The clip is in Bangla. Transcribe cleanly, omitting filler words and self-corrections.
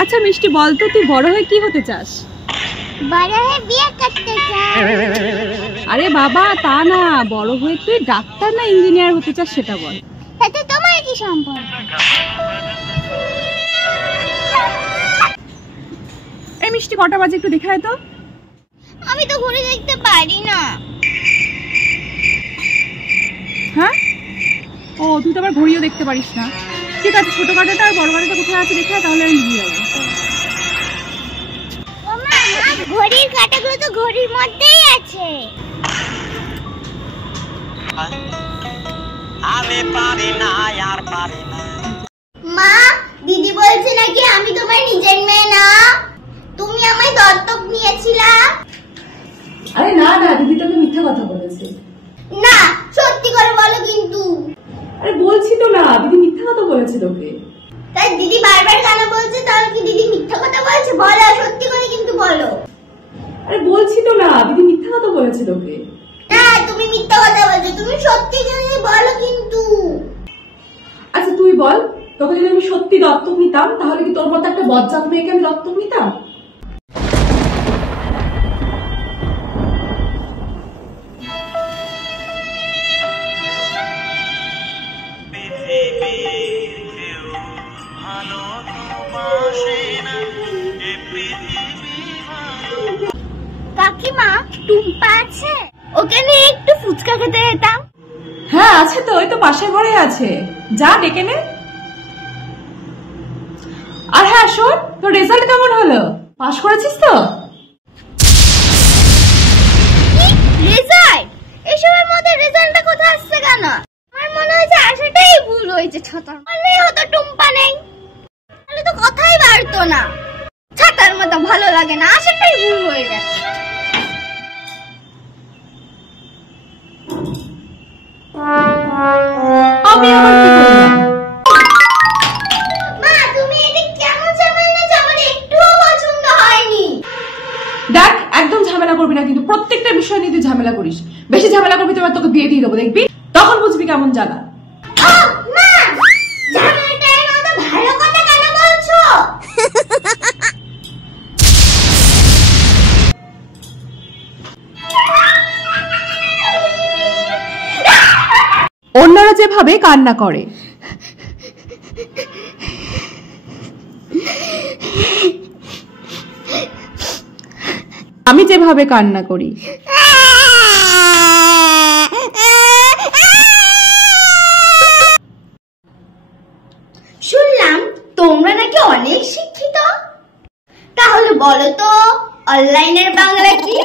আচ্ছা মিষ্টি, বল তো তুই বড় হয়ে কি হতে চাস? বড় হয়ে বিয়ে করতে চাই। আরে বাবা, তা না, বড় হয়ে তুই ডাক্তার না ইঞ্জিনিয়ার হতে চাস সেটা বল। তাতে তোমার কি সম্পর্ক? এই মিষ্টি, কটা বাজে একটু দেখায় তো। আমি তো ঘুরে দেখতে পারি না। হ্যাঁ, ও তুই তো আবার ঘড়িও দেখতে পারিস না। ঠিক আছে, ছোট কাঁটাটা আর বড় কাঁটাটা কোথায় আছে দেখা, তাহলে আমি দিয়ে যাবো। ঘড়ির কাঁটাগুলো তো ঘড়ির মধ্যেই আছে। আমি পারি না, আর পারি না। মা, দিদি বলছে নাকি আমি তোমার নিজের মেয়ে না, তুমি আমায় দত্তক নিয়েছিলা। আরে না না, দিদি তোকে মিথ্যা কথা বলেছে। না, সত্যি করে বলো কিন্তু। আরে বলছি তো না, দিদি মিথ্যা কথা বলেছে তোকে। তাই দিদি বারবার কেন বলছে? তাহলে কি দিদি মিথ্যা কথা বলছে? বলো, সত্যি করে কিন্তু বলো। আরে বলছি তো না, দিদি মিথ্যা কথা বলেছে তোকে। না, তুমি মিথ্যা কথা বলছো, তুমি সত্যি করে বলো কিন্তু। আচ্ছা তুই বল, তোকে যদি আমি সত্যি দত্তক নিতাম, তাহলে কি তোর মতো একটা বজ্জাত মেয়েকে আমি দত্তক নিতাম? কাকিমা, টুম্পা আছে? ওকে নিয়ে একটু ফুচকা খেতে যেতাম। হ্যাঁ আছে তো, ওই তো পাশের ঘরে আছে, যা ডেকে নে। আর হ্যাঁ শোন, তোর রেজাল্ট কেমন হলো? পাস করেছিস তো? রেজাল্ট? এসবের মধ্যে রেজাল্টটা কোথায় আসছে কেন? আমার মনে হয়েছে আসাটাই ভুল হয়েছে। ছাতার মানেই হতো টুম্পা নেই, তাহলে তো কথাই বাড়তো না। ছাতার মতো ভালো লাগে না, আসাটাই ভুল হয়ে গেছে। আমি আবার কি করলাম? মা, তুমি এটা কেমন ঝামেলা? আমার একটুও পছন্দ হয়নি। দেখ, একদম ঝামেলা করবি না কিন্তু, প্রত্যেকটা বিষয় নিয়ে তুই ঝামেলা করিস। বেশি ঝামেলা করবি তো এবার তোকে বিয়ে দিয়ে দেবো, দেখবি তখন বুঝবি কেমন জ্বালা। মা, ঝামেলাটা এত ভালো কথা কেন বলছো? অন্যরা যেভাবে কান্না করে, আমি যেভাবে কান্না করি। শুনলাম তোমরা নাকি অনেক শিক্ষিত, তাহলে বলো তো অনলাইনের বাংলা কি?